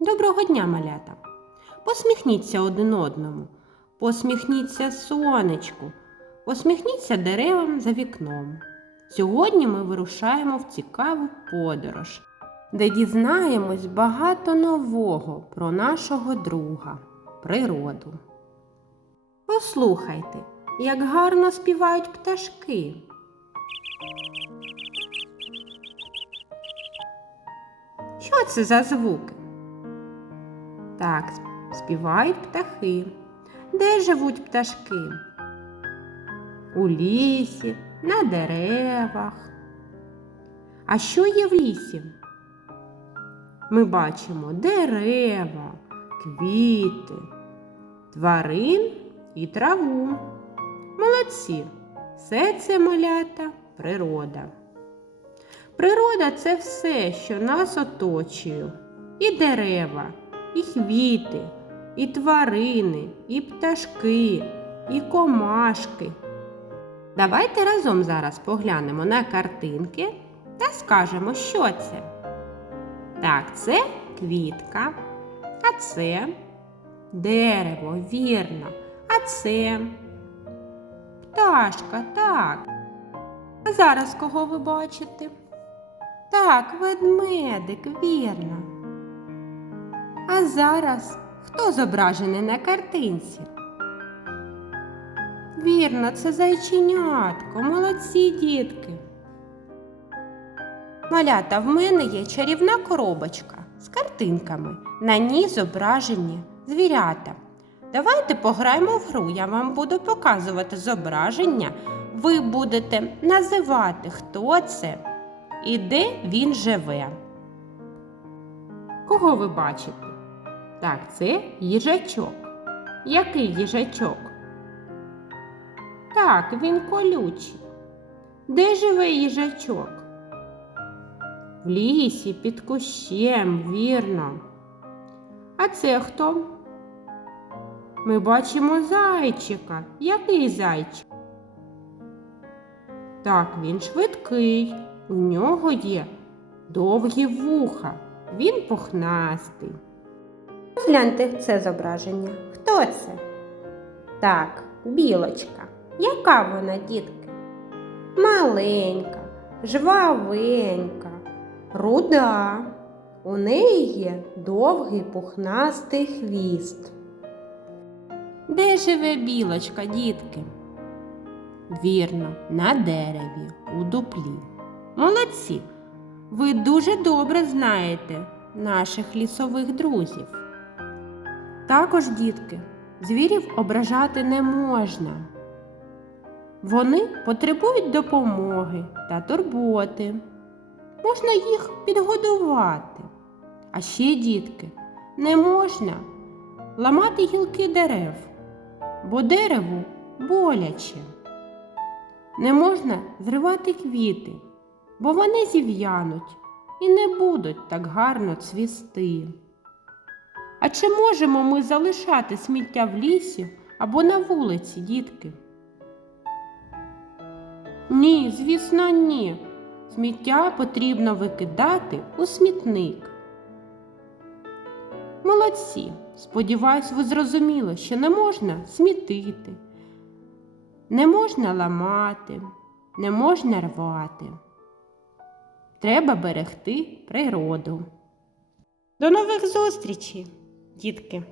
Доброго дня, малята! Посміхніться один одному, посміхніться сонечку, посміхніться деревам за вікном. Сьогодні ми вирушаємо в цікаву подорож, де дізнаємось багато нового про нашого друга – природу. Послухайте, як гарно співають пташки. Що це за звуки? Так, співають птахи. Де живуть пташки? У лісі, на деревах. А що є в лісі? Ми бачимо дерева, квіти, тварин і траву. Молодці! Все це, малята, природа. Природа – це все, що нас оточує. І дерева, і квіти, і тварини, і пташки, і комашки. Давайте разом зараз поглянемо на картинки та скажемо, що це. Так, це квітка, а це дерево, вірно, а це пташка, так. А зараз кого ви бачите? Так, ведмедик, вірно. А зараз хто зображений на картинці? Вірно, це зайченятко, молодці дітки. Малята, в мене є чарівна коробочка з картинками. На ній зображені звірята. Давайте пограємо в гру, я вам буду показувати зображення. Ви будете називати, хто це і де він живе. Кого ви бачите? Так, це їжачок. Який їжачок? Так, він колючий. Де живе їжачок? В лісі, під кущем, вірно. А це хто? Ми бачимо зайчика. Який зайчик? Так, він швидкий. У нього є довгі вуха. Він пухнастий. Розгляньте це зображення. Хто це? Так, білочка. Яка вона, дітки? Маленька, жвавенька, руда. У неї є довгий пухнастий хвіст. Де живе білочка, дітки? Вірно, на дереві, у дуплі. Молодці! Ви дуже добре знаєте наших лісових друзів. Також, дітки, звірів ображати не можна. Вони потребують допомоги та турботи. Можна їх підгодувати. А ще, дітки, не можна ламати гілки дерев, бо дереву боляче. Не можна зривати квіти, бо вони зів'януть і не будуть так гарно цвісти. А чи можемо ми залишати сміття в лісі або на вулиці, дітки? Ні, звісно, ні. Сміття потрібно викидати у смітник. Молодці! Сподіваюсь, ви зрозуміли, що не можна смітити, не можна ламати, не можна рвати. Треба берегти природу. До нових зустрічей, дітки!